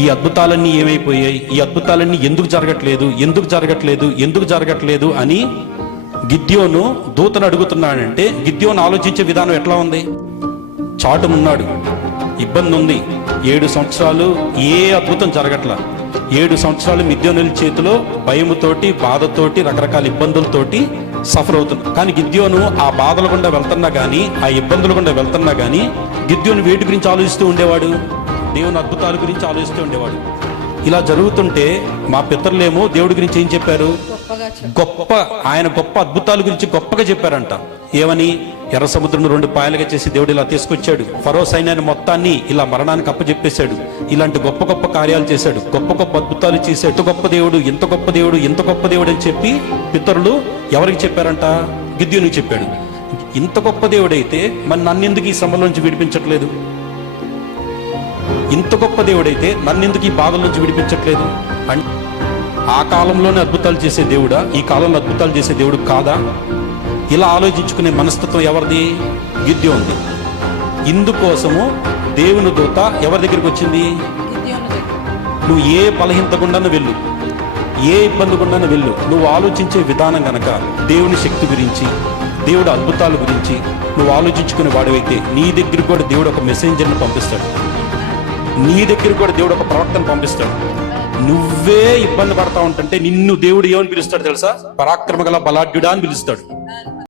ఈ అద్భుతాలన్నీ ఏమైపోయాయి, ఈ అద్భుతాలన్నీ ఎందుకు జరగట్లేదు అని గిద్యోను దూతను అడుగుతున్నాడంటే గిద్యోను ఆలోచించే విధానం ఎట్లా ఉంది? చాటుమున్నాడు, ఇబ్బంది ఉంది, 7 సంవత్సరాలు ఏ అద్భుతం జరగట్లా, 7 సంవత్సరాలు మిద్యోనుల చేతిలో భయముతోటి, బాధతోటి, రకరకాల ఇబ్బందులతోటి సఫర్ అవుతుంది. కానీ గిద్యోను ఆ బాధల గుండా వెళ్తున్నా కానీ, ఆ ఇబ్బందుల గుండా వెళ్తున్నా కానీ గిద్యోను వేటి గురించి ఆలోచిస్తూ ఉండేవాడు? దేవుని అద్భుతాల గురించి ఆలోచిస్తూ ఉండేవాడు. ఇలా జరుగుతుంటే మా పితరులేమో దేవుడి గురించి ఏం చెప్పారు? ఆయన గొప్ప అద్భుతాల గురించి గొప్పగా చెప్పారంట. ఏమని? ఎర్ర సముద్రం 2 పాయలుగా చేసి దేవుడు ఇలా తీసుకొచ్చాడు, ఫరో సైన్యాన్ని మొత్తాన్ని ఇలా మరణానికి అప్పచెప్పేశాడు, ఇలాంటి గొప్ప గొప్ప కార్యాలు చేశాడు, గొప్ప గొప్ప అద్భుతాలు చేశాడు, ఇంత గొప్ప దేవుడు, ఇంత గొప్ప దేవుడు, ఇంత గొప్ప దేవుడు అని చెప్పి పితరులు ఎవరికి చెప్పారంట? గిద్యోనుకి చెప్పాడు. ఇంత గొప్ప దేవుడైతే మరి నన్నెందుకు ఈ శ్రమల నుంచి విడిపించట్లేదు? ఇంత గొప్ప దేవుడైతే నన్నెందుకు ఈ బాధల నుంచి విడిపించట్లేదు? అంటే ఆ కాలంలోనే అద్భుతాలు చేసే దేవుడా, ఈ కాలంలో అద్భుతాలు చేసే దేవుడు కాదా? ఇలా ఆలోచించుకునే మనస్తత్వం ఎవరిది? గిద్యోనుది. ఇందుకోసము దేవుని దూత ఎవరి దగ్గరికి వచ్చింది? నువ్వు ఏ బలహీనత గుండాను వెళ్ళు, ఏ ఇబ్బంది గుండాను వెళ్ళు, నువ్వు ఆలోచించే విధానం గనక దేవుని శక్తి గురించి, దేవుడు అద్భుతాల గురించి నువ్వు ఆలోచించుకునే వాడివైతే నీ దగ్గరికి కూడా దేవుడు ఒక మెసెంజర్ని పంపిస్తాడు, నీ దగ్గరికి కూడా దేవుడు ఒక ప్రవక్తను పంపిస్తాడు. నువ్వే ఇబ్బంది పడతా ఉంటుంటే నిన్ను దేవుడు ఏమని పిలుస్తాడు తెలుసా? పరాక్రమ గల బలాఢ్యుడా అని పిలుస్తాడు.